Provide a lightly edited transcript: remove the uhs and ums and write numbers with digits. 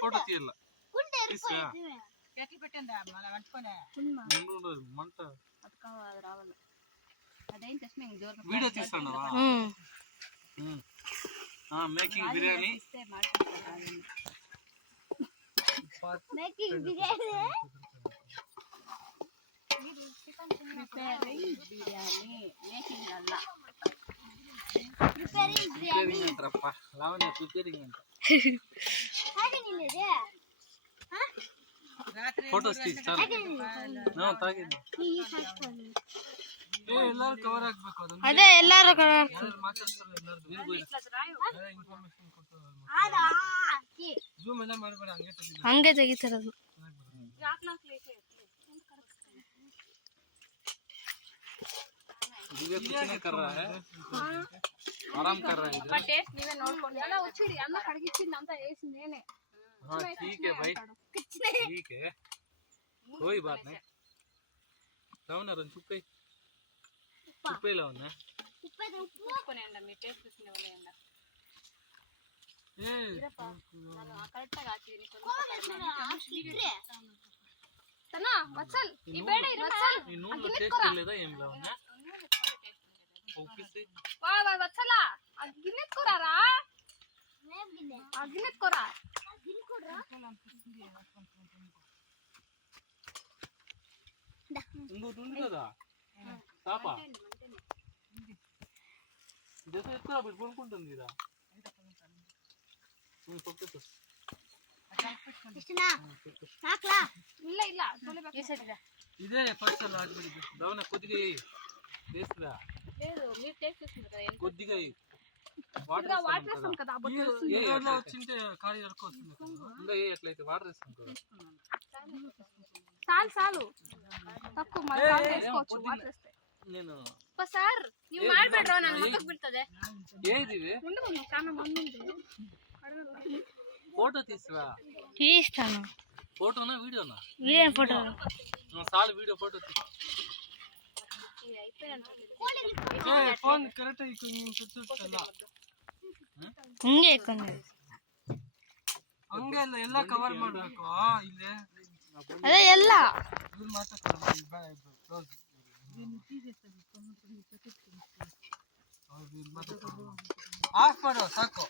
photo తీయాల video తీస్తాను making biryani photos ಎಲ್ಲರೂ cover ಆಗ್ಬೇಕು ಅದೇ ಎಲ್ಲರೂ ಹಂಗೆ ತೆಗಿತಾರದು कर रहा है आराम कर रहा है टेस्ट ನೀವೇ ನೋಡ್ಕೊಂಡು ಎಲ್ಲ ಉಚ್ಚಿಡಿ ಅನ್ನ ಕಡಗಿಸಿನ ಅಂತ ಏಸಿನೇನೆ हां ठीक है भाई ठीक है कोई बात नहीं लावना रन चुप्पे लावना ಉಪ್ಪನೆ ಅಂದ ಮೀ ಟೇಸ್ಟ್ చూసిన వాళ్ళే ಅಂದ ಇರಪ್ಪ ನಾನು ಕರೆಕ್ಟ್ ಆಗಿ ಹಾಕಿದೀನಿ ತನ ವತ್ಸಲ್ ಈ ಬೇಡ ಇರು ವತ್ಸಲ್ ಈ ನೂನె ಟೇಸ್ಟ್ ಇಲ್ಲದ ಏಂ లావనా ಓಪಿಸಿ ವಾ ವಾ ವತ್ಸಲ ಅಗಿನೆತ್ ಕೊರಾರಾ ನೇಗಿನೆ ಅಗಿನೆತ್ ಕೊರಾ ಅಗಿನ್ ಕೊಡ್ರಾ ఇందు ఉంది కదా తాపా జస ఎత్తా బిడ్కొనుకుంటుంది ఇదా పక్కకు ಇಷ್ಟನಾ ಸಾಕ್ಲಾ ಇಲ್ಲ ಇಲ್ಲ ಈ ಸೈಡ್ ಇದೇ ಫಸ್ಟ್ ಅಲ್ಲ ಹಾಕ್ಬಿಡಿ ದವನ ಕೊದ್ದಿಗೆ ಟೇಸ್ಟ್ರಾ లేదు మీరు టేస్ట్ చేస్తున్నారు కదా కొద్దిగా వాటర్ వేస్తాం కదా ఆ బొట్టు ఏలో వచ్చింటే కాలి ఎర్కొస్తుంది ఇంకా ఎట్లయితే వాటర్ వేస్తాం సాలు తక్కువ మరి సాల్ వేసుకోవచ్చు వాటర్ వేస్తే నేను సార్ ನೀವು ಮಾಡಬೇಡ್ರೋ ನಾನು ಮಕ್ಕಕ್ಕೆ ಬೀಳ್ತದೆ ఏదివి ಮುಂದೆ ಬನ್ನಿ ಕಾಮ ಮುಂದೆ ఫోటో తీస్తాను ఫోటోనా వీడియోనా వీడియో ఫోటో సాల్ వీడియో ఫోటో ಫೋನ್ ಕರೆಕ್ಟ್ ಆಗಿ ಸುತ್ತಲ್ಲ ಹಂಗೆ ಇಟ್ಕೊಂಡು ಹಂಗೆ ಅಲ್ಲ ಎಲ್ಲ ಕವರ್ ಮಾಡಬೇಕು ಇಲ್ಲೇ ಅದೇ ಎಲ್ಲ ಇದು ಮಾತಾಡ್ತಾರೆ ಕ್ಲೋಸ್ ಆಫ್ ಮಾಡು ಸಾಕು